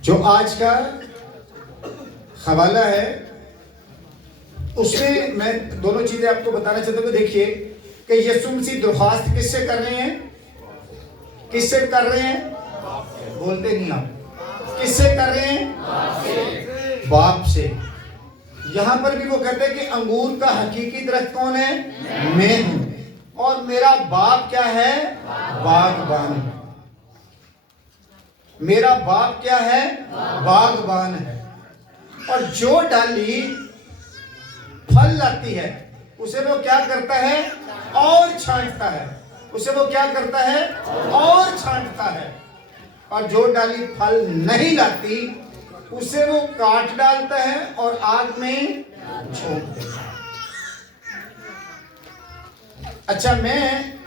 जो आज का हवाला है उसमें मैं दोनों चीजें आपको बताना चाहता हूँ। देखिए कि यीशु मसीह दरख्वास्त किससे कर रहे हैं, किससे कर रहे हैं, बोलते नहीं आप, किससे कर रहे हैं, बाप से। यहां पर भी वो कहते हैं कि अंगूर का हकीकी दरख्त कौन है, मैं हूं, और मेरा बाप क्या है, बागबान। मेरा बाप क्या है, बागबान है। और जो डाली फल लाती है उसे वो क्या करता है, और छांटता है। उसे वो क्या करता है, और छांटता है। और जो डाली फल नहीं लाती उसे वो काट डालता है और आग में झोंक देता है। अच्छा, मैं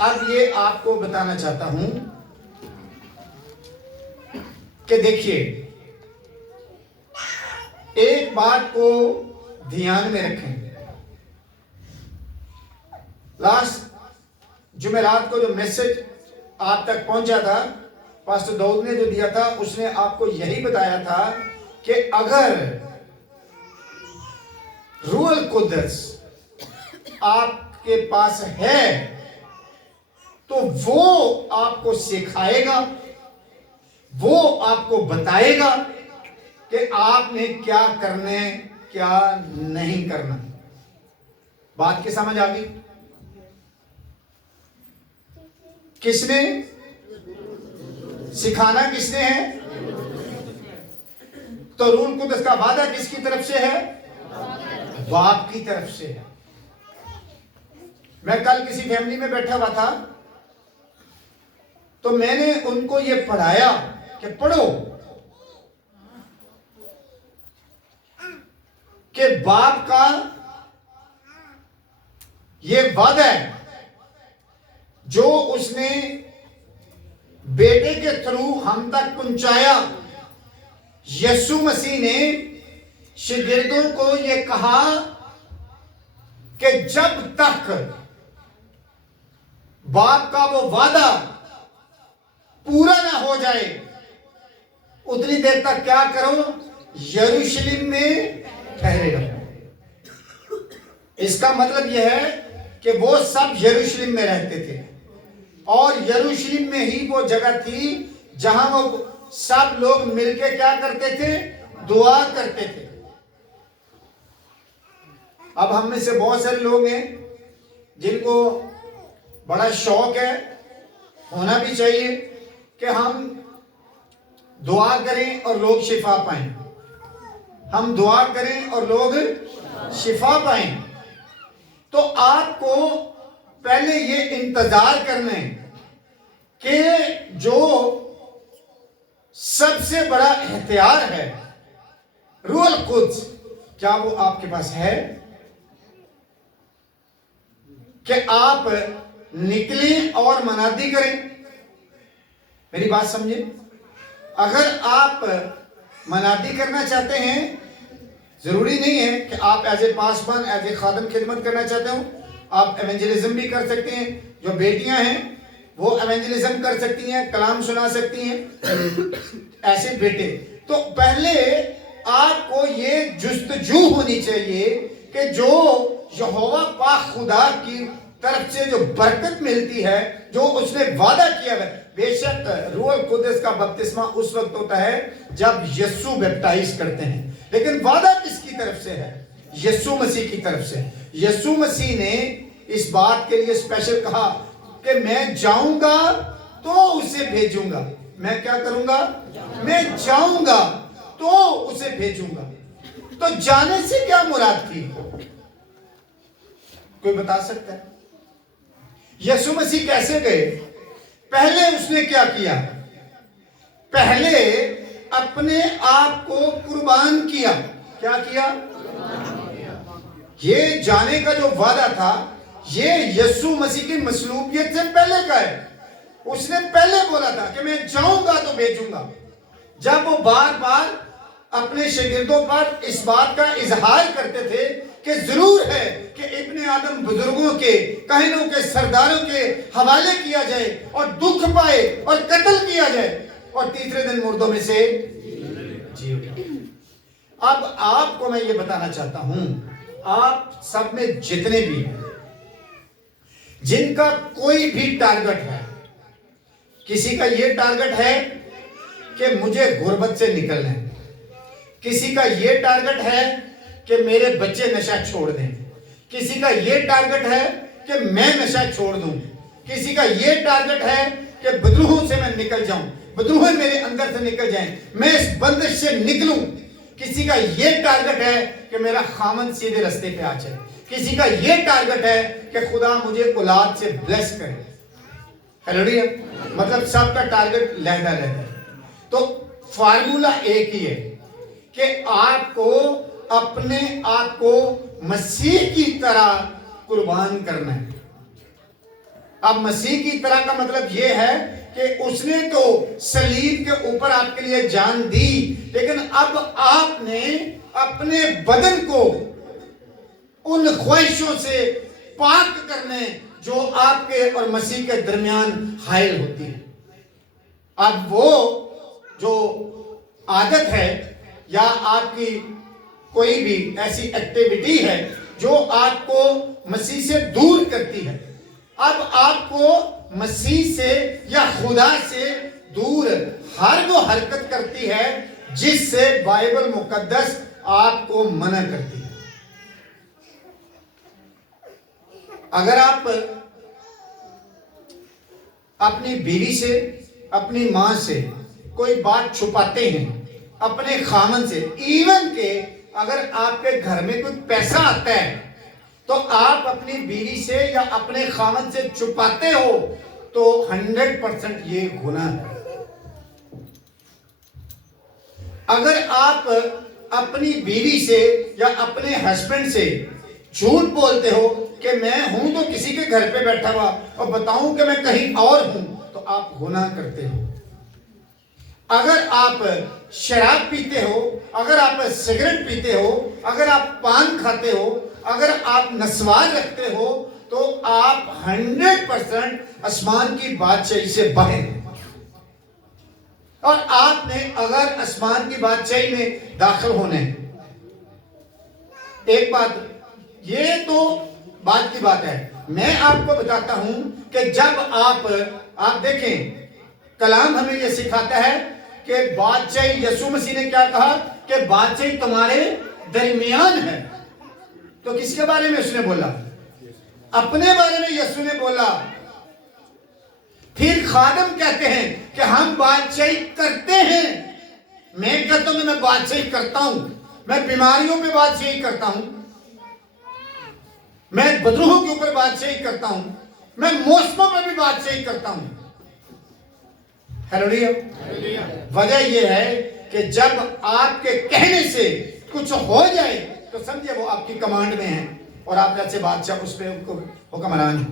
अब ये आपको बताना चाहता हूं कि देखिए, एक बात को ध्यान में रखें। लास्ट जुमेरात को जो मैसेज आप तक पहुंचा था, पास्टर दाऊद ने जो दिया था, उसने आपको यही बताया था कि अगर रूहल कुद्दस आपके पास है तो वो आपको सिखाएगा, वो आपको बताएगा कि आपने क्या करने, क्या नहीं करना। बात की समझ आ गई? किसने सिखाना, किसने है? तो रूह कुद्दस का वादा किसकी तरफ से है, बाप की तरफ से है। मैं कल किसी फैमिली में बैठा हुआ था तो मैंने उनको ये पढ़ाया कि पढ़ो कि बाप का ये वादा है जो उसने बेटे के थ्रू हम तक पहुंचाया। यीशु मसीह ने शागिर्दों को ये कहा कि जब तक बाप का वो वादा पूरा ना हो जाए उतनी देर तक क्या करो, यरूशलेम में ठहरे रहो। इसका मतलब यह है कि वो सब यरूशलेम में रहते थे और यरूशलेम में ही वो जगह थी जहां वो सब लोग मिलकर क्या करते थे, दुआ करते थे। अब हम में से बहुत सारे लोग हैं जिनको बड़ा शौक है, होना भी चाहिए, कि हम दुआ करें और लोग शिफा पाएं, हम दुआ करें और लोग शिफा पाएं। तो आपको पहले ये इंतजार करना है कि जो सबसे बड़ा हथियार है रूहल कुद्स, क्या वो आपके पास है कि आप निकलें और मनादी करें। मेरी बात समझे, अगर आप मनादी करना चाहते हैं, जरूरी नहीं है कि आप एज ए पासवान, एज ए खादम खिदमत करना चाहते हो, आप एवेंजलिज्म भी कर सकते हैं। जो बेटियां हैं वो एवेंजलिज्म कर सकती हैं, कलाम सुना सकती हैं, ऐसे बेटे। तो पहले आपको ये जुस्तजू होनी चाहिए कि जो यहोवा पाक खुदा की तरफ से जो बरकत मिलती है, जो उसने वादा किया है। बेशक रूह कुद्दस का बपतिस्मा उस वक्त होता है जब यीशु बैप्टाइज करते हैं, लेकिन वादा किसकी तरफ से है, यीशु मसीह की तरफ से। यीशु मसीह ने इस बात के लिए स्पेशल कहा कि मैं जाऊंगा तो उसे भेजूंगा। मैं क्या करूंगा, मैं जाऊंगा तो उसे भेजूंगा। तो जाने से क्या मुराद थी, कोई बता सकता है? यीशु मसीह कैसे गए? पहले उसने क्या किया, पहले अपने आप को कुर्बान किया। क्या किया? ये जाने का जो वादा था ये यीशु मसीह की मसलूबियत से पहले का है। उसने पहले बोला था कि मैं जाऊंगा तो भेजूंगा। जब वो बार बार अपने शागिर्दों पर इस बात का इजहार करते थे कि जरूर है कि इब्ने आदम बुजुर्गों के, कहनों के, सरदारों के हवाले किया जाए और दुख पाए और कत्ल किया जाए, और तीसरे दिन मुर्दों में से जी उठा। अब आपको मैं ये बताना चाहता हूं, आप सब में जितने भी हैं, जिनका कोई भी टारगेट है, किसी का ये टारगेट है कि मुझे गुर्बत से निकलना है, किसी का ये टारगेट है कि मेरे बच्चे नशा छोड़ दें, किसी का ये टारगेट है कि मैं नशा छोड़ दूं, किसी का ये टारगेट है कि बदरूहों से मैं निकल जाऊं, बदरूह मेरे अंदर से निकल जाएं, मैं इस बंदिश से निकलूं। किसी का ये टारगेट है कि मेरा खामन सीधे रास्ते पे आ जाए, किसी का ये टारगेट है कि खुदा मुझे औलाद से ब्लेस करे। हालेलुया। मतलब सबका टारगेट लहदा रहता है। तो फार्मूला एक ही है कि आपको अपने आप को मसीह की तरह कुर्बान करना है। अब मसीह की तरह का मतलब यह है कि उसने तो सलीब के ऊपर आपके लिए जान दी, लेकिन अब आपने अपने बदन को उन ख्वाहिशों से पाक करने जो आपके और मसीह के दरमियान हायल होती है। अब वो जो आदत है या आपकी कोई भी ऐसी एक्टिविटी है जो आपको मसीह से दूर करती है, अब आपको मसीह से या खुदा से दूर हर वो हरकत करती है जिससे बाइबल मुकद्दस आपको मना करती है। अगर आप अपनी बीवी से, अपनी मां से कोई बात छुपाते हैं, अपने खामन से, इवन के अगर आपके घर में कोई पैसा आता है तो आप अपनी बीवी से या अपने खामन से छुपाते हो, तो 100% ये गुनाह है। अगर आप अपनी बीवी से या अपने हस्बैंड से झूठ बोलते हो कि मैं हूं तो किसी के घर पे बैठा हुआ और बताऊं कि मैं कहीं और हूं, तो आप गुनाह करते हो। अगर आप शराब पीते हो, अगर आप सिगरेट पीते हो, अगर आप पान खाते हो, अगर आप नस्वार रखते हो, तो आप 100% आसमान की बादशाही से बाहर। और आपने अगर आसमान की बादशाही में दाखिल होने, एक बात, ये तो बात की बात है। मैं आपको बताता हूं कि जब आप देखें, कलाम हमें यह सिखाता है कि बादशाही, यीशु मसीह ने क्या कहा कि बादशाही तुम्हारे दरमियान है। तो किसके बारे में उसने बोला? अपने बारे में यीशु ने बोला। फिर खादम कहते हैं कि हम बादशाही करते हैं। मैं कहता हूं मैं बादशाही करता हूं, मैं बीमारियों पे बादशाही करता हूं, मैं बदरूहों के ऊपर बादशाही करता हूं, मैं मौसमों पर भी बादशाही करता हूं। हालेलुया। वजह यह है कि जब आपके कहने से कुछ हो जाए तो समझे वो आपकी कमांड में है और आप जैसे बादशाह उस पे हुक्मरान है।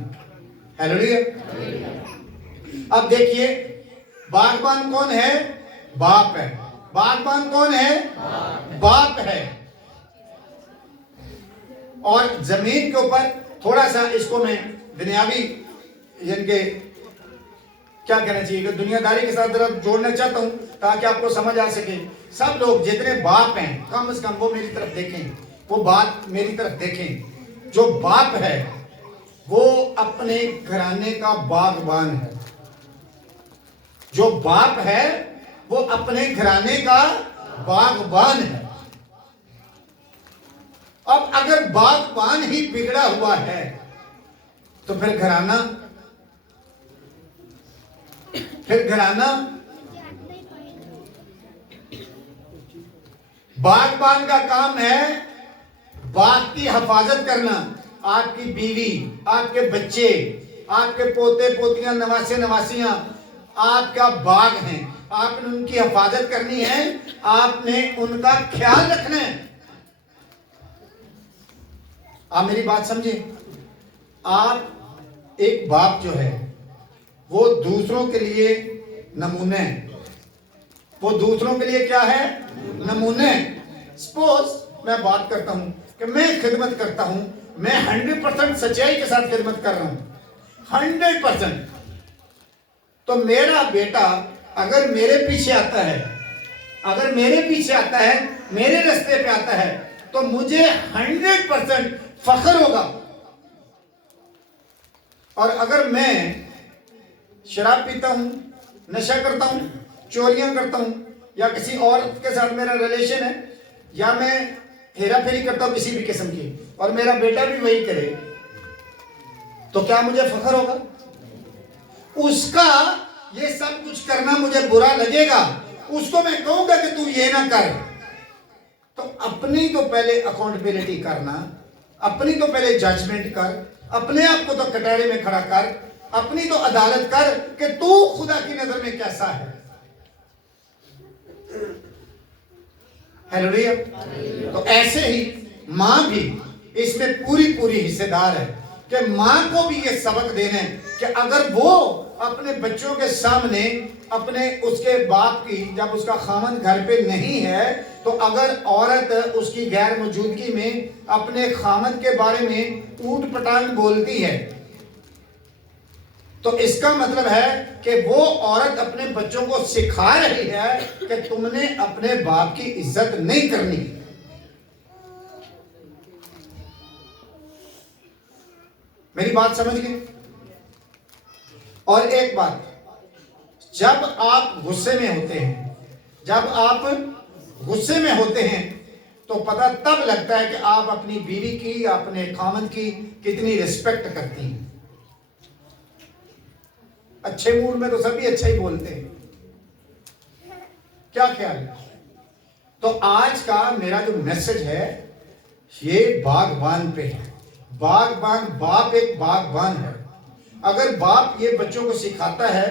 हालेलुया। अब देखिए, बागबान कौन है? बाप है। बागबान कौन है? बाप है। और जमीन के ऊपर थोड़ा सा इसको मैं दुनियावी इनके क्या कहना चाहिए कि दुनियादारी के साथ जरा जोड़ना चाहता हूं ताकि आपको समझ आ सके। सब लोग जितने बाप हैं, कम से कम वो मेरी तरफ देखें, वो बात मेरी तरफ देखें। जो बाप है वो अपने घराने का बागबान है। जो बाप है वो अपने घराने का बागबान है। अब अगर बागबान ही बिगड़ा हुआ है तो फिर घराना बागबान का काम है बाग की हिफाजत करना। आपकी बीवी, आपके बच्चे, आपके पोते पोतियां, नवासे नवासियां आपका बाग हैं। आपने उनकी हिफाजत करनी है, आपने उनका ख्याल रखना है। आप मेरी बात समझे? आप एक बाप जो है वो दूसरों के लिए नमूने है। वो दूसरों के लिए क्या है? नमूने। सपोज मैं बात करता हूं कि मैं खिदमत करता हूं, मैं 100% सच्चाई के साथ खिदमत कर रहा हूं, 100%। तो मेरा बेटा अगर मेरे पीछे आता है, अगर मेरे पीछे आता है, मेरे रास्ते पे आता है, तो मुझे 100% फख्र होगा। और अगर मैं शराब पीता हूं, नशा करता हूं, चोरियां करता हूं, या किसी और के साथ मेरा रिलेशन है, या मैं हेरा फेरी करता हूं किसी भी किस्म की, और मेरा बेटा भी वही करे, तो क्या मुझे फख्र होगा? उसका ये सब कुछ करना मुझे बुरा लगेगा, उसको मैं कहूंगा कि तू ये ना कर। तो अपनी तो पहले अकाउंटेबिलिटी करना, अपनी तो पहले जजमेंट कर, अपने आप को तो कटहरे में खड़ा कर, अपनी तो अदालत कर कि तू खुदा की नजर में कैसा है। हालेलुया। तो ऐसे ही मां भी इसमें पूरी पूरी हिस्सेदार है कि मां को भी ये सबक देना है कि अगर वो अपने बच्चों के सामने अपने उसके बाप की, जब उसका खामन घर पे नहीं है, तो अगर औरत उसकी गैर मौजूदगी में अपने खामन के बारे में ऊट पटांग बोलती है, तो इसका मतलब है कि वो औरत अपने बच्चों को सिखा रही है कि तुमने अपने बाप की इज्जत नहीं करनी। मेरी बात समझ गए? और एक बात, जब आप गुस्से में होते हैं, जब आप गुस्से में होते हैं, तो पता तब लगता है कि आप अपनी बीवी की, अपने खामन की कितनी रिस्पेक्ट करती हैं। अच्छे मूड में तो सभी अच्छा ही बोलते हैं, क्या ख्याल है? तो आज का मेरा जो मैसेज है ये बागबान पे है। बागबान, बाप एक बागबान है। अगर बाप ये बच्चों को सिखाता है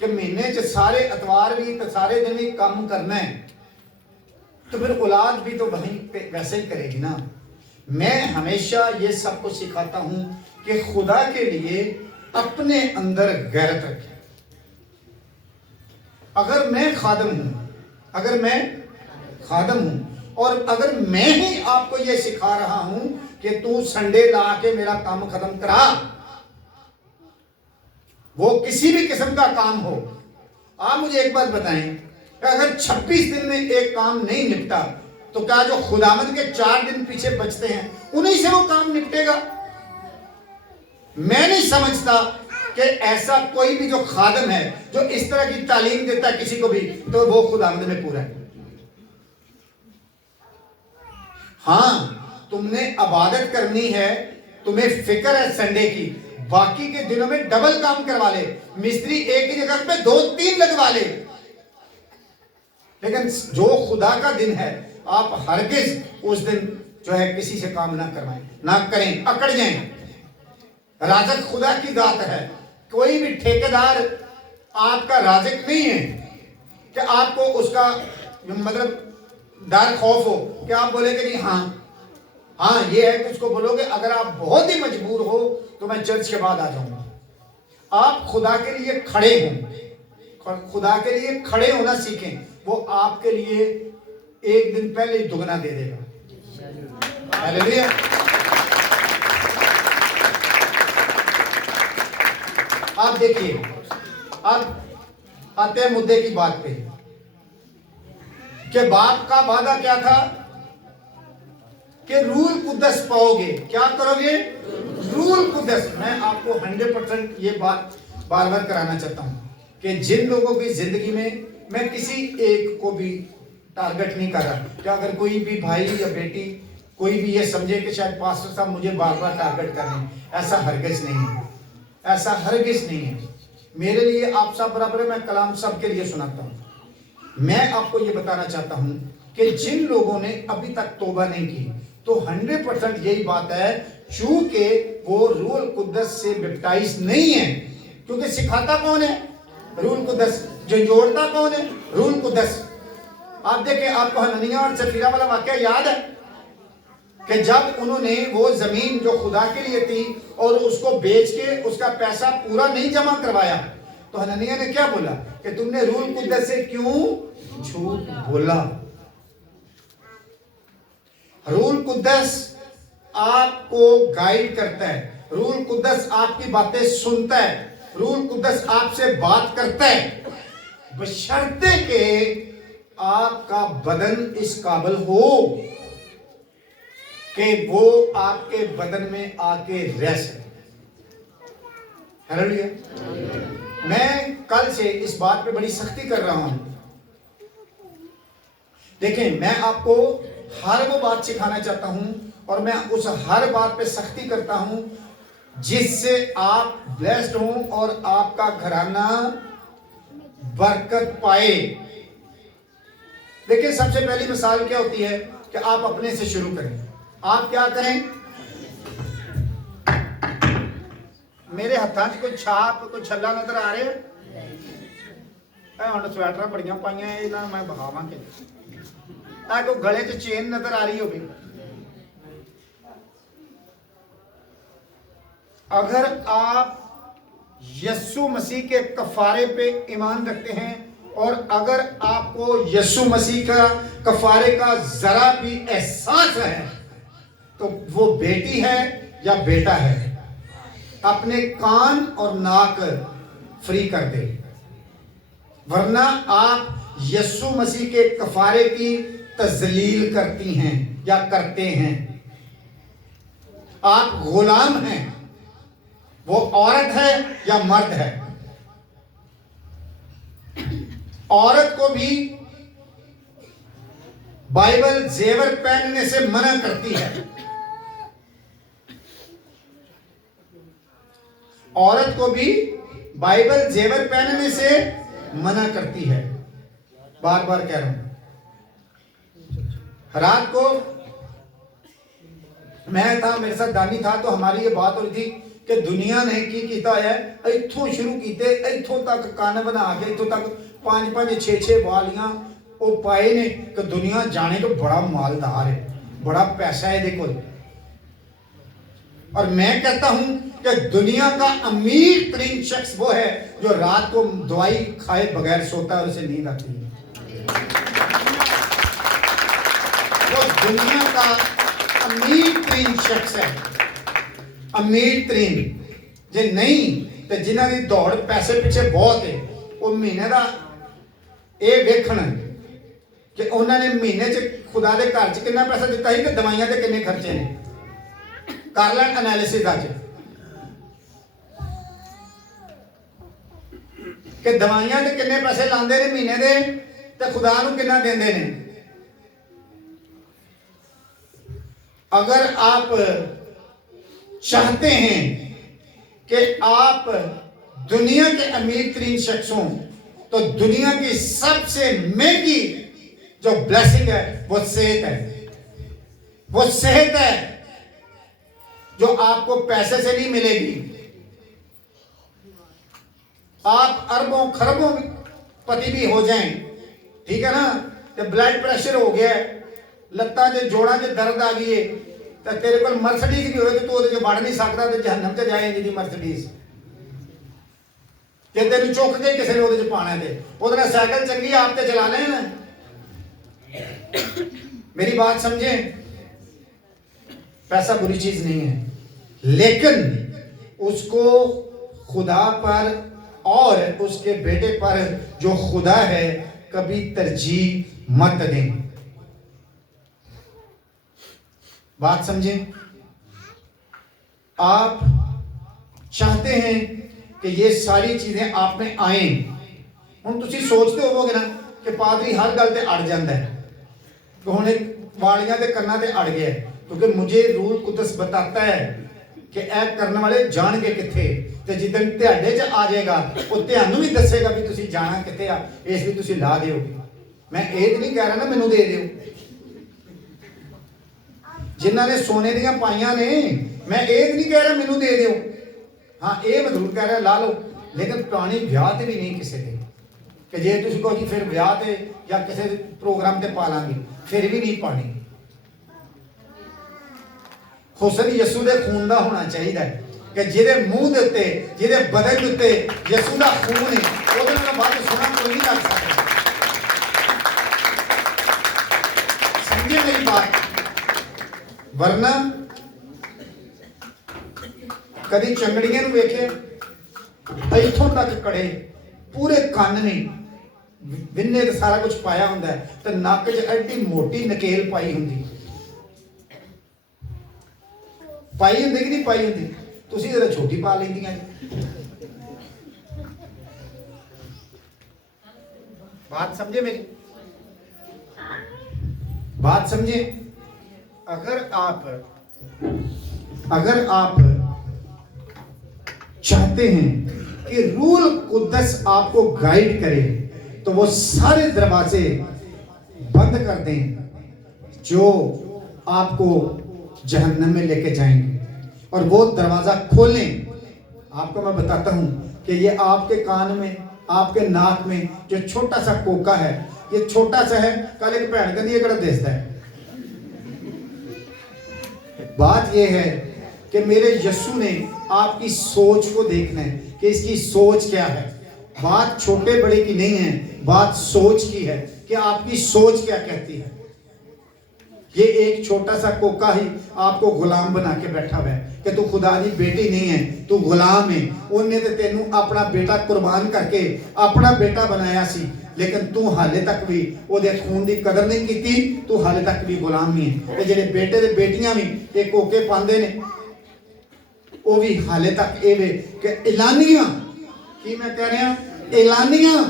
कि महीने च सारे अतवार भी तो सारे दिन भी काम करना है, तो फिर औलाद भी तो वहीं पे वैसे ही करेगी ना। मैं हमेशा ये सबको सिखाता हूं कि खुदा के लिए अपने अंदर गैरत रखें। अगर मैं खादम हूं, अगर मैं खादम हूं, और अगर मैं ही आपको ये सिखा रहा हूं कि तू संडे ला के मेरा काम खत्म करा, वो किसी भी किस्म का काम हो, आप मुझे एक बात बताएं, अगर 26 दिन में एक काम नहीं निपटा, तो क्या जो खुदावंद के 4 दिन पीछे बचते हैं उन्हीं से वो काम निपटेगा? मैं नहीं समझता कि ऐसा कोई भी जो खादम है जो इस तरह की तालीम देता है किसी को भी, तो वो खुदावंद में पूरा है। हाँ, तुमने इबादत करनी है, तुम्हें फिक्र है संडे की, बाकी के दिनों में डबल काम करवा ले, मिस्त्री एक ही जगह पे 2-3 लगवा ले, लेकिन जो खुदा का दिन है आप हरगिज उस दिन जो है किसी से काम ना करवाएं, ना करें, अकड़ जाएं। राजक खुदा की दात है, कोई भी ठेकेदार आपका राजक नहीं है कि आपको उसका मतलब डर खौफ हो कि आप बोलेंगे नहीं हाँ ये है कि उसको बोलोगे अगर आप बहुत ही मजबूर हो तो मैं चर्च के बाद आ जाऊंगा। आप खुदा के लिए खड़े हों, खुदा के लिए खड़े होना सीखें, वो आपके लिए एक दिन पहले ही दुगना दे देगा। हालेलुया। आप देखिए, अब आते हैं मुद्दे की बात पे कि बाप का वादा क्या था कि रूल कुद्दस पाओगे। क्या करोगे? रूल कुद्दस। मैं आपको 100% ये बात बार बार कराना चाहता हूं कि जिन लोगों की जिंदगी में, मैं किसी एक को भी टारगेट नहीं कर रहा, क्या अगर कोई भी भाई या बेटी कोई भी ये समझे कि शायद पास्टर साहब मुझे बार बार टारगेट कर रहे हैं, ऐसा हरगिज नहीं है, ऐसा हरगिज नहीं है। मेरे लिए आप सब बराबर है, मैं कलाम सब के लिए सुनाता हूं। मैं आपको ये बताना चाहता हूं कि जिन लोगों ने अभी तक तौबा नहीं की, तो 100% यही बात है, चूंकि वो रूल कुद्दस से बैप्टाइज नहीं है। क्योंकि सिखाता कौन है? रूल कुद्दस। जोड़ता कौन है? रूल कुद्दस। आप देखें, आपको हननिया और सफीरा वाला वाकया याद है कि जब उन्होंने वो जमीन जो खुदा के लिए थी और उसको बेच के उसका पैसा पूरा नहीं जमा करवाया, तो हननिया ने क्या बोला कि तुमने रूल कुद्दस से क्यों झूठ बोला। रूल कुद्दस आपको गाइड करता है, रूल कुद्दस आपकी बातें सुनता है, रूल कुद्दस आपसे बात करता है। बशर्ते के आपका बदन इस काबिल हो कि वो आपके बदन में आके रह सके। हालेलुया। मैं कल से इस बात पे बड़ी सख्ती कर रहा हूं। देखें, मैं आपको हर वो बात सिखाना चाहता हूं और मैं उस हर बात पे सख्ती करता हूं जिससे आप ब्लेस्ड हों और आपका घराना बरकत पाए। देखिए, सबसे पहली मिसाल क्या होती है कि आप अपने से शुरू करें। आप क्या करें? मेरे हाथों च कोई छाप कोई छल्ला नजर आ रहे हम स्वेटर बड़ियां पाइया मैं बहावा के कोई गले च चेन नजर आ रही होगी। अगर आप यीशु मसीह के कफारे पे ईमान रखते हैं और अगर आपको यीशु मसीह का कफारे का जरा भी एहसास है तो वो बेटी है या बेटा है, अपने कान और नाक फ्री कर दे, वरना आप यीशु मसीह के कफारे की तजलील करती हैं या करते हैं। आप गुलाम हैं, वो औरत है या मर्द है। औरत को भी बाइबल जेवर पहनने से मना करती है। औरत को भी बाइबल जेवर पहनने से मना करती है। बार बार कह रहा हूं। रात को मैं था, मेरे साथ दानी था, तो हमारी ये बात हो रही थी कि दुनिया ने की किया है, इथों शुरू कीते इथों तक कान बना के इथों तक 5-5 6-6 वालियां वो पाए ने कि दुनिया जाने तो बड़ा मालदार है, बड़ा पैसा है देखो। और मैं कहता हूं कि दुनिया का अमीर तरीन शख्स वो है जो रात को दवाई खाए बगैर सोता है और उसे नींद आती है। वो दुनिया का अमीर तरीन शख्स है, अमीर तरीन। जे नहीं तो जिन्हों की दौड़ पैसे पीछे बहुत है, वो महीने का ये वेखण कि उन्होंने महीने च खुदा के घर च कितना पैसा दिता है कि दवाइयां के कितने खर्चे ने, कर लैन एनालिसिस अज कि दवाइयां के कितने पैसे लाते ने महीने के तो खुदा नूं कितना देंदे ने। अगर आप चाहते हैं कि आप दुनिया के अमीर तरीन शख्स हों तो दुनिया की सबसे महंगी जो ब्लेसिंग है वो सेहत है। वो सेहत है जो आपको पैसे से नहीं मिलेगी। आप अरबों खरबों पति भी हो जाएं, ठीक है ना, तो ब्लड प्रेशर हो गया, लत्ता के जोड़ा के दर्द आ गई है, तो तेरे को मर्सिडीज भी हो तो तू वड़ नहीं सकता, तो जहन्नम च जाएगी जी मर्सिडीज। जे तेन चुक के किसी ने वो पाना है वो साइकिल चंगी आप तो चला लें ना। मेरी बात समझे, पैसा बुरी चीज नहीं है, लेकिन उसको खुदा पर और उसके बेटे पर जो खुदा है कभी तरजीह मत दें। बात समझें। आप चाहते हैं कि ये सारी चीजें आप में आए, हम तुसी सोचते होवोगे ना कि पादरी हर गल ते अड़ जाता है, तो हुण वालियां ते कन्नां ते अड़ गया, क्योंकि मुझे रूल कुदस बताता है कि ऐ करने वाले जान के किथे, ते जिदन तुहाडे च आ जाएगा वो तुहानूं भी दसेगा भी तुसी जाना किथे आ, इसलिए तुसी ला दिओ। मैं ये नहीं कह रहा ना मैनूं दे दिओ, जिन्हां ने सोने दियां पाइयां ने, मैं ये नहीं कह रहा मैनूं दे दिओ। हाँ, ये मैं जरूर कह रहा ला लो, लेकिन पानी ब्याह ते भी नहीं किसी के, कि जे तुसीं कहो जी फिर ब्याह ते या किसी प्रोग्राम ते पा लांगे, फिर भी नहीं पानी। हुसन यसू दे खून का होना चाहिए कि जिहदे मूँह दे उत्ते जिहदे बदन दे उत्ते यसू दा खून है, उहदे नाल बाद सोना कोई नहीं लग सकता। समझे मेरी बात? वरना कभी चंगड़ियां नूं वेखे इथों तक कड़े पूरे कान नहीं, विन्ने तो सारा कुछ पाया होंदा है, तो नक च एडी मोटी नकेल पाई होंदी, पाई होंदी कि नहीं पाई होंदी, तुसी जरा छोटी पा लेंदियां। बात समझे मेरी, बात समझे। अगर आप चाहते हैं कि रूल कुद्दस आपको गाइड करे, तो वो सारे दरवाजे बंद कर दें जो आपको जहन्नम में लेके जाएंगे, और वो दरवाजा खोलें। आपको मैं बताता हूं कि ये आपके कान में, आपके नाक में जो छोटा सा कोका है, ये छोटा सा है, कल एक भैन कहती है कड़ा देता है। बात यह है कि मेरे यीशु ने आपकी सोच को देखना है कि इसकी सोच क्या है। बात छोटे बड़े की नहीं है, बात सोच की है कि आपकी सोच क्या कहती है। ये एक छोटा सा कोका ही आपको गुलाम बना के बैठा हुआ है कि तू खुदा दी बेटी नहीं है, तू गुलाम है। उन्हें तो तेनू अपना बेटा कुर्बान करके अपना बेटा बनाया सी, लेकिन तू हाले तक भी ओदे खून की कदर नहीं की, तू हाले तक भी गुलाम ही है। ते जेडे बेटे दे बेटियां भी ये कोके पांदे ने, वो भी हाले तक ये कि ऐलानिया, की मैं कह रहा ऐलानिया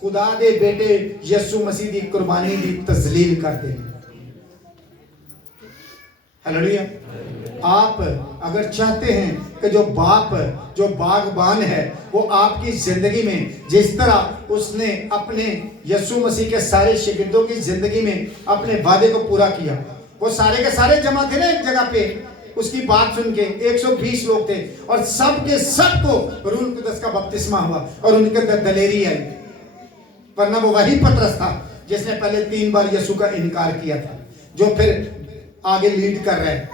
खुदा दे बेटे यीशु मसीह की कुर्बानी की तजलील करते हैं। हालेलुया। आप अगर चाहते हैं कि जो बाप, जो बागबान है, वो आपकी जिंदगी में जिस तरह उसने अपने यीशु मसीह के सारे शिगिर्दों की जिंदगी में अपने वादे को पूरा किया, वो सारे के सारे जमा थे ना एक जगह पे, उसकी बात सुन के 120 लोग थे, और सब के सब को रूह कुद्दस का बपतिस्मा हुआ और उनके अंदर दलेरी आई। वरना वो वही पतरस था जिसने पहले 3 बार यीशु का इनकार किया था, जो फिर आगे लीड कर रहे हैं।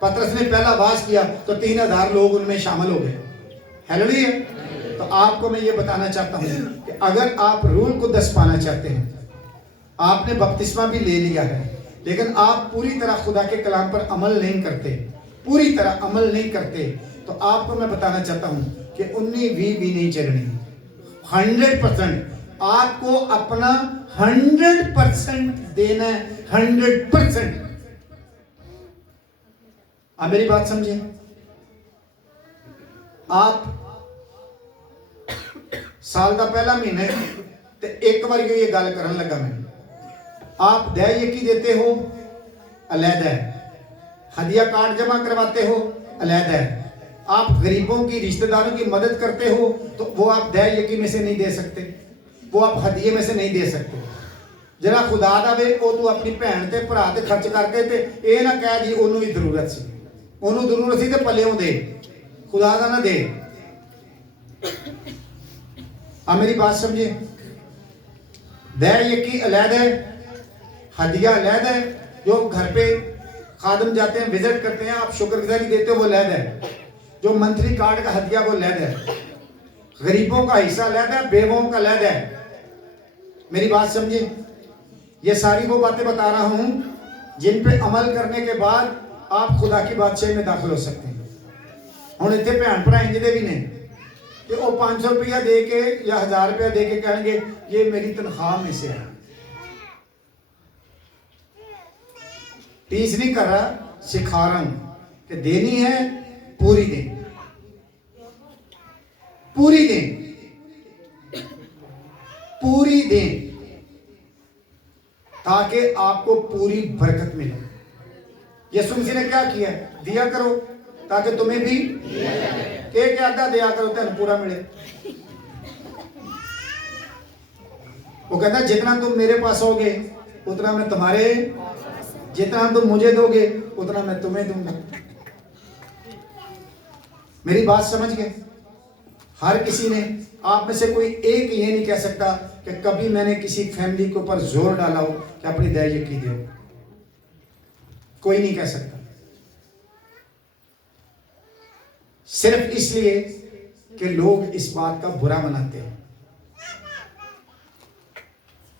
पतरस ने पहला वास किया तो 3000 लोग उनमें शामिल हो गए। हालेलुया। तो आपको मैं ये बताना चाहता हूँ कि अगर आप रूह कुद्दस पाना चाहते हैं, आपने बपतिस्मा भी ले लिया है, लेकिन आप पूरी तरह खुदा के कलाम पर अमल नहीं करते, पूरी तरह अमल नहीं करते, तो आपको मैं बताना चाहता हूँ कि 19-20 भी नहीं चलनी। 100% आपको अपना 100% देना है, 100%। आप मेरी बात समझे। आप साल का पहला महीना ते एक बार ये गल करन लगा मैं, आप दया यकी देते हो अलहदा है, हदिया कार्ड जमा करवाते हो अलहदा है, आप गरीबों की रिश्तेदारों की मदद करते हो तो वो आप दया यकी में से नहीं दे सकते, वो आप हदिये में से नहीं दे सकते। जरा खुदा दा वे वो तू अपनी भैन ते भरा ते खर्च करके ते ये ना कह दी ओनू भी जरूरत सी, ओनू जरूरत सी ते पल्लेओं दे, खुदा दा ना दे। आप मेरी बात समझे। दया यकी अलहदा है, हदिया अलहदा है, जो घर पे खादम जाते हैं, विजिट करते हैं, आप शुक्रगुजारी देते हो वो अलहदा है, जो मंथली कार्ड का हदिया वो अलहदा है, गरीबों का हिस्सा अलहदा है, बेवों का अलहदा है। मेरी बात समझे। ये सारी वो बातें बता रहा हूं जिन पे अमल करने के बाद आप खुदा की बादशाही में दाखिल हो सकते हैं। हुण इत्थे भैन भरा इंजदे भी ने कि वो 500 रुपया दे के या 1000 रुपया दे के कहेंगे ये मेरी तनख्वाह में से है। टीस नहीं कर रहा, सिखा रहा हूं कि देनी है पूरी दें, पूरी दें, पूरी दें, ताकि आपको पूरी बरकत मिले। यीशु मसीह ने क्या किया? दिया करो ताकि तुम्हें भी एक आधा दिया करो तेन पूरा मिले। वो कहता जितना तुम मेरे पास होगे उतना मैं तुम्हारे, जितना तुम मुझे दोगे उतना मैं तुम्हें दूंगा। मेरी बात समझ गए। हर किसी ने, आप में से कोई एक ये नहीं कह सकता कि कभी मैंने किसी फैमिली के ऊपर जोर डाला हो कि अपनी दया यकी दो। कोई नहीं कह सकता, सिर्फ इसलिए कि लोग इस बात का बुरा मनाते हैं।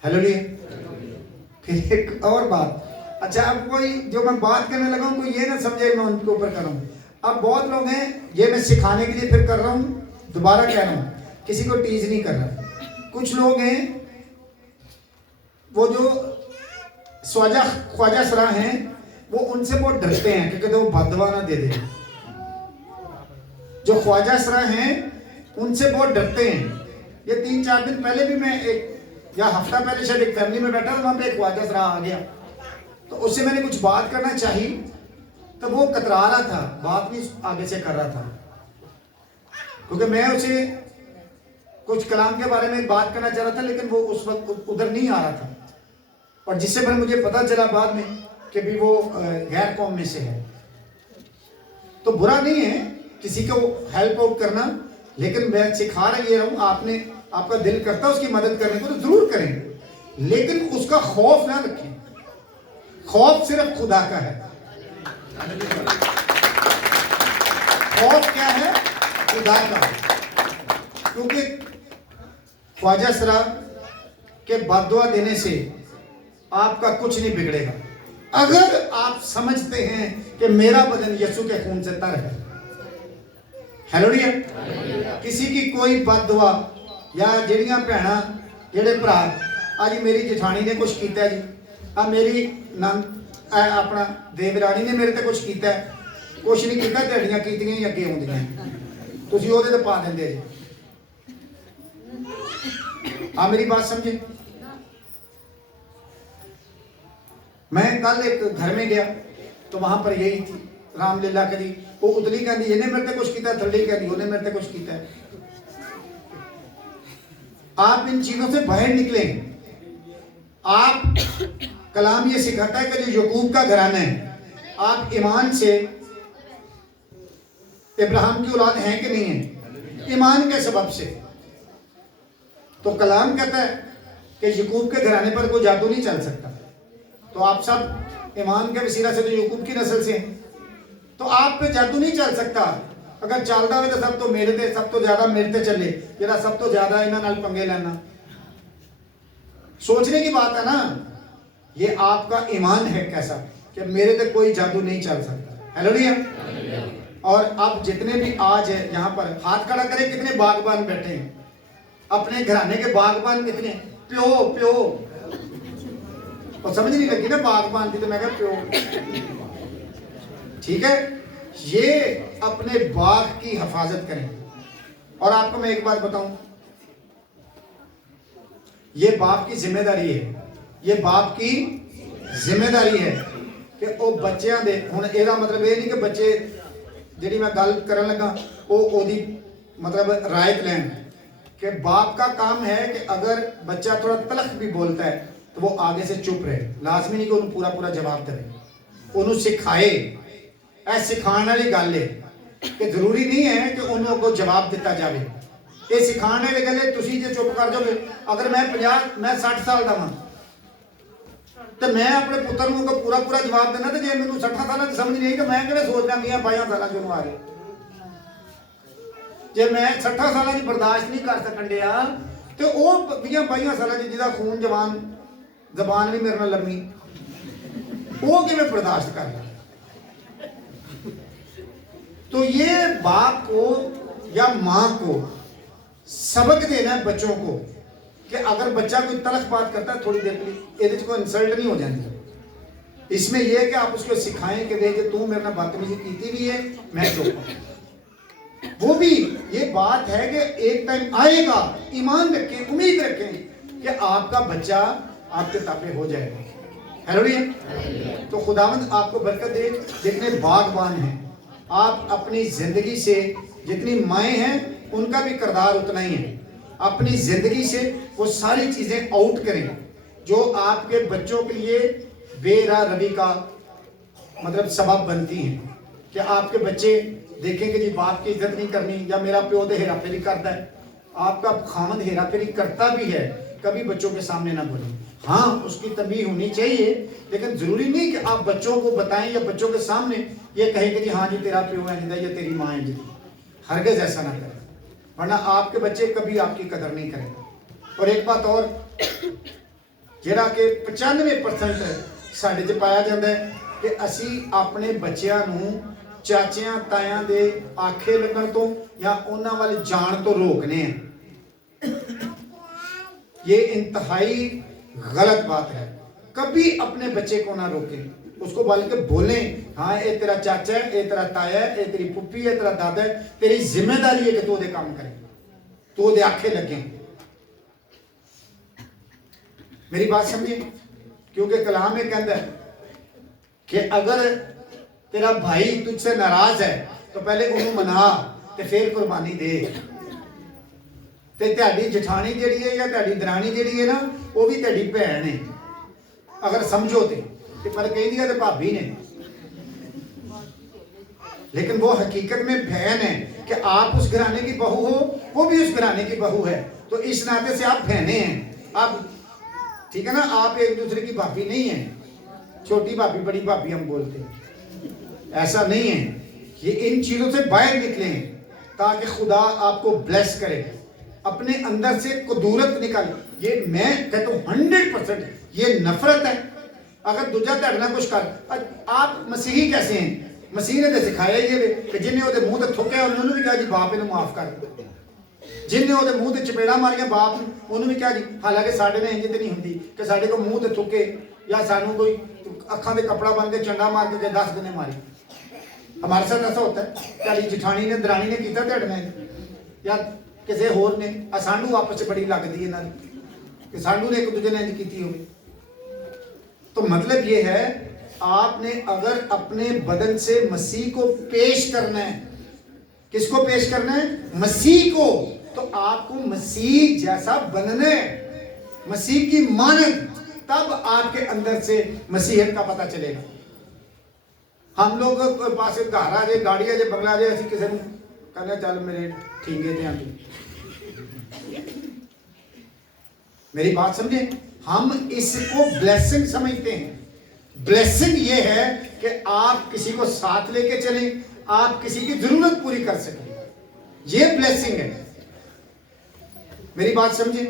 हालेलुया। फिर एक और बात, अच्छा अब कोई जो मैं बात करने लगा हूं कोई ये ना समझे मैं उनके ऊपर कर रहा हूं। अब बहुत लोग हैं, ये मैं सिखाने के लिए फिर कर रहा हूं, दोबारा कह रहा हूं, किसी को टीज नहीं कर रहा। कुछ लोग हैं वो जो ख्वाजा सरा हैं वो उनसे बहुत डरते हैं कि कहते वो बदवा ना दे दे। जो ख्वाजा सरा हैं उनसे बहुत डरते हैं। ये 3-4 दिन पहले भी मैं एक या हफ्ता पहले शायद एक फैमिली में बैठा था, वहां पे एक ख्वाजा सरा आ गया, तो उससे मैंने कुछ बात करना चाहिए तो वो कतरा रहा था, बात नहीं आगे से कर रहा था, क्योंकि मैं उसे कुछ कलाम के बारे में बात करना चाह रहा था, लेकिन वो उस वक्त उधर नहीं आ रहा था। और जिससे फिर मुझे पता चला बाद में कि भी वो गैर कौम में से है। तो बुरा नहीं है किसी को हेल्प आउट करना, लेकिन मैं सिखा ये रहा हूँ, आपने आपका दिल करता है उसकी मदद करने को तो जरूर करें, लेकिन उसका खौफ ना रखें। खौफ सिर्फ खुदा का है। खौफ क्या है? खुदा का। क्योंकि ख्वाजा सरा के बददुआ देने से आपका कुछ नहीं बिगड़ेगा, अगर आप समझते हैं कि मेरा बदन यीशु के खून से तर है। हालेलुया। किसी की कोई बददुआ या ਜਿਹੜੀਆਂ ਭੈਣਾਂ ਜਿਹੜੇ ਭਰਾ आज मेरी जेठानी ने कुछ किया जी, मेरी अपना देवरानी ने मेरे ते कुछ किया, कुछ नहीं किया, ढेड़ियां कीतियां ही अगे आउंदियां, तुसीं ओहदे ते पा दिंदे जी। मेरी बात समझे। मैं कल एक घर में गया तो वहां पर यही थी रामलीला करी, वो उतली कहती इन्हें मेरे ते कुछ किया, थल्ली कहती उन्हें मेरे ते कुछ किया। आप इन चीजों से बाहर निकलें। आप कलाम ये सिखाता है कि जो यकूब का घराना है, आप ईमान से इब्राहिम की औलाद हैं कि नहीं है? ईमान के सबब से। तो कलाम कहता है कि यकूब के घराने पर कोई जादू नहीं चल सकता। तो आप सब ईमान के वसीला से तो यकूब की नस्ल से हैं, तो आप पे जादू नहीं चल सकता। अगर चलता हो तो सब तो मेरे ते, सब तो ज्यादा मेरे ते चले, जेड़ा सब तो ज्यादा इन्हां नाल पंगे लेना। सोचने की बात है ना। ये आपका ईमान है कैसा कि मेरे ते कोई जादू नहीं चल सकता। हालेलुया। और अब जितने भी आज है यहाँ पर हाथ खड़ा करें, कितने बागबान बैठे हैं, अपने घराने के बागबान कितने? प्यो और समझ नहीं लगी ना बागबान की, तो मैं कहा प्यो। ठीक है, ये अपने बाग की हिफाजत करें। और आपको मैं एक बात बताऊं, ये बाप की जिम्मेदारी है, ये बाप की जिम्मेदारी है कि वो बच्चों दे, हुण एदा मतलब ये नहीं कि बच्चे जिहड़ी मैं गल करन लगा वो ओदी मतलब रायत लैन, कि बाप का काम है कि अगर बच्चा थोड़ा तलख भी बोलता है तो वो आगे से चुप रहे। लाजमी नहीं कि उन्हें पूरा जवाब दे, उन्हें सिखाए। ऐ सिखाने वाली गल है कि जरूरी नहीं है कि उन्होंने को जवाब दिता जाए। ये सिखाने वाली गल है, तुसीं जे चुप कर जाओगे, अगर मैं 60 साल का हाँ तो मैं अपने पुत्र को पूरा जवाब देना, तो जे मैंने 60 साल की समझ नहीं तो मैं कहना सोचना 20-22 साल जो आ रहे, जे मैं 60 साल की बर्दाश्त नहीं कर सकन दिया तो वह 20-22 साल की जिसका खून जबान भी मेरे नाल लम्मी, वो किवें बर्दाश्त कर। तो ये बाप को या माँ को सबक देना है बच्चों को कि अगर बच्चा कोई तलख बात करता है थोड़ी देर के लिए, ये कोई इंसल्ट नहीं हो जाती। इसमें यह है कि आप उसको सिखाएं कि देख तू मेरे नाल बदतमीजी की भी है, मैं चुप। वो भी ये बात है कि एक टाइम आएगा, ईमान रखें, उम्मीद रखें कि आपका बच्चा आपके ताबे हो जाएगा। हालेलुया। तो खुदावंद आपको बरकत दे। जितने बागबान हैं, आप अपनी जिंदगी से, जितनी माएँ हैं उनका भी किरदार उतना ही है, अपनी जिंदगी से वो सारी चीजें आउट करें जो आपके बच्चों के लिए बेरा रवि का मतलब सबब बनती हैं। कि आपके बच्चे देखें कि जी बाप की इज्जत नहीं करनी, या मेरा प्यो तो हेरा फेरी करता है, आपका खामद हेरा फेरी करता भी है, कभी बच्चों के सामने ना बोलें। हाँ, उसकी तंबीह होनी चाहिए, लेकिन जरूरी नहीं कि आप बच्चों को बताएं या बच्चों के सामने ये कहें कि जी हाँ जी तेरा प्यो है जिदा, ये तेरी माँ है जी। हरगिज़ ऐसा ना करें, वरना आपके बच्चे कभी आपकी कदर नहीं करेंगे। और एक बात और, जिहड़ा कि 95% साडे च पाया जाता है कि असी अपने बच्चों नूं चाचियां तायां दे आखे लगन तो या उन्हां वाल जाण तो रोकने हैं। ये इंतहाई गलत बात है। कभी अपने बच्चे को ना रोकें, उसको बल्कि बोलें, हाँ ये तेरा चाचा है, ये तेरा ताया है, ये तेरी पुप्पी है, तेरा दादा है, तेरी जिम्मेदारी है कि तू दे काम करे, तू दे आंखें लगे। मेरी बात समझिए, क्योंकि कलाम में कहता है कि अगर तेरा भाई तुझसे नाराज है तो पहले उन्हें मना ते फिर कुर्बानी दे। ते तेरी जठानी जिहड़ी है या तेरी दरानी जिहड़ी है ना, वो भी तेरी भैन है अगर समझो ते पर कही दिया तो भाभी ने, लेकिन वो हकीकत में बहन है कि आप उस घराने की बहू हो, वो भी उस घराने की बहू है, तो इस नाते से आप बहने हैं। आप ठीक है ना, आप एक दूसरे की भाभी नहीं है। छोटी भाभी बड़ी भाभी हम बोलते हैं, ऐसा नहीं है। ये इन चीजों से बाहर निकले ताकि खुदा आपको ब्लेस करे, अपने अंदर से कुदूरत निकाले। ये मैं कहता हूँ 100% ये नफरत है। अगर दूजा धड़ना कुछ कर, आप मसीही कैसे हैं? मसीह ने तो सिखाया ये कि जिन्हें वो मुंह से थुकया उन्होंने भी कहा जी बाप इन्हें माफ कर, जिन्हें वो मुंह से चपेड़ा मारिया बाप उन्होंने भी कहा जी। हालांकि साढ़े ने इंज नहीं होंगी कि साढ़े को मुंह से थुके या सानू कोई अखा से कपड़ा बन के चंडा मार के 10 दिन मारी। हमारे साथ ऐसा होता है, तेरी जिठानी ने दरानी ने किया धड़ना या किसी होर ने, सानू आपस में बड़ी लगती है कि सानू ने एक दूजे ने इंज की होगी। तो मतलब ये है, आपने अगर अपने बदन से मसीह को पेश करना है, किसको पेश करना है? मसीह को। तो आपको मसीह जैसा बनना है, मसीह की मानद, तब आपके अंदर से मसीहत का पता चलेगा। हम लोग पास घर आ जाए, गाड़ी आ जाए, बंगला आ जाए, ऐसी किसी को कहना चल मेरे ठींगे थे आंटी। मेरी बात समझे, हम इसको ब्लेसिंग समझते हैं। ब्लेसिंग ये है कि आप किसी को साथ लेके चलें, आप किसी की जरूरत पूरी कर सकें, ये ब्लेसिंग है। मेरी बात समझे।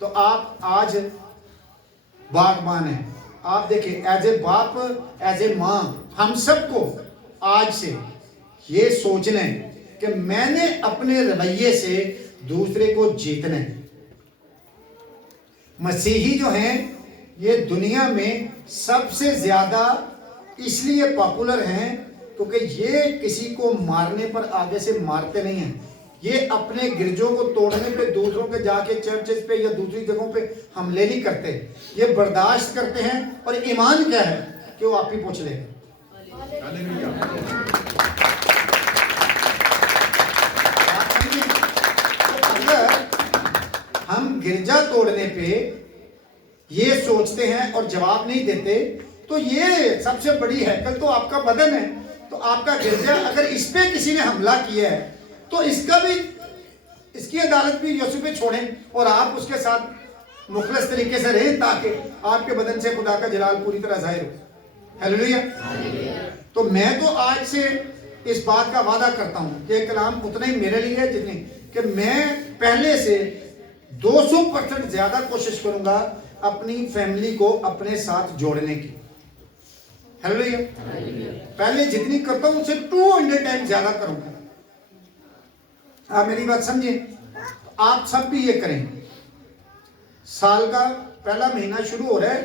तो आप आज बागबान हैं, आप देखिए एज ए बाप, एज ए माँ, हम सबको आज से ये सोचना है कि मैंने अपने रवैये से दूसरे को जीतना है। मसीही जो हैं ये दुनिया में सबसे ज्यादा इसलिए पॉपुलर हैं क्योंकि ये किसी को मारने पर आगे से मारते नहीं हैं। ये अपने गिरजों को तोड़ने पे, दूसरों के जाके चर्चेस पे या दूसरी जगहों पे हमले नहीं करते, ये बर्दाश्त करते हैं। और ईमान क्या है कि वो आप ही पूछ ले। अगर हम गिरजा तोड़ने पे ये सोचते हैं और जवाब नहीं देते, तो ये सबसे बड़ी हैकल तो आपका बदन है। तो आपका गिरजा अगर इस पे किसी ने हमला किया है तो इसका भी, इसकी अदालत भी यीशु पे छोड़ें और आप उसके साथ मुखलस तरीके से रहें ताकि आपके बदन से खुदा का जलाल पूरी तरह जाहिर हो। हालेलुया। तो मैं तो आज से इस बात का वादा करता हूं कि कलाम उतना ही मेरे लिए है जितनी कि मैं पहले से 200% ज्यादा कोशिश करूंगा अपनी फैमिली को अपने साथ जोड़ने की। हालेलुया। पहले जितनी करता हूं उससे 200 टाइम ज्यादा करूंगा। आप मेरी बात समझे। आप सब भी ये करें। साल का पहला महीना शुरू हो रहा है,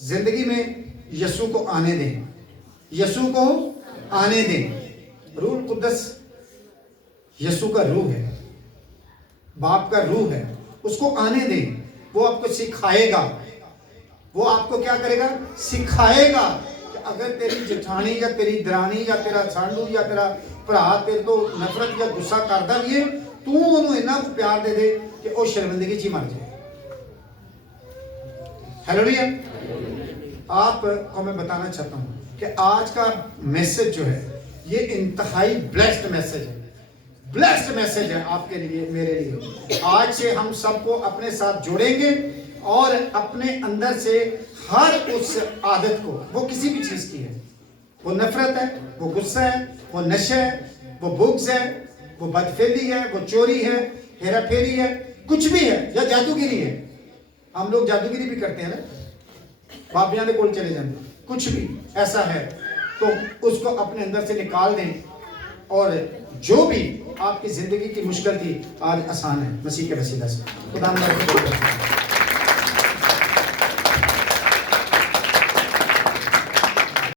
जिंदगी में यीशु को आने दें, यीशु को आने दें। रूह कुद्दस यीशु का रूह है, बाप का रूह है, उसको आने दें। वो आपको सिखाएगा, वो आपको क्या करेगा? सिखाएगा कि अगर तेरी जेठानी या तेरी दरानी या तेरा सांडू या तेरा भरा तेरे तो नफरत या गुस्सा करता भी है, तू उन्होंने इन्ना को प्यार दे दे कि वो शर्मिंदगी च मर जाए। हालेलुया। आपको मैं बताना चाहता हूं कि आज का मैसेज जो है ये इंतहाई ब्लेस्ड मैसेज है, ब्लेस्ड मैसेज है आपके लिए, मेरे लिए। आज से हम सबको अपने साथ जोड़ेंगे और अपने अंदर से हर उस आदत को, वो किसी भी चीज की है, वो नफरत है, वो गुस्सा है, वो नशा है, वो बुग्ज है, वो बदफेली है, वो चोरी है, हेरा फेरी है, कुछ भी है, या जादूगिरी है। हम लोग जादूगिरी भी करते हैं ना, बाबियां के कोल चले जाते, कुछ भी ऐसा है तो उसको अपने अंदर से निकाल दें। और जो भी आपकी जिंदगी की मुश्किल थी आज आसान है मसीह के वसीला से। खुदा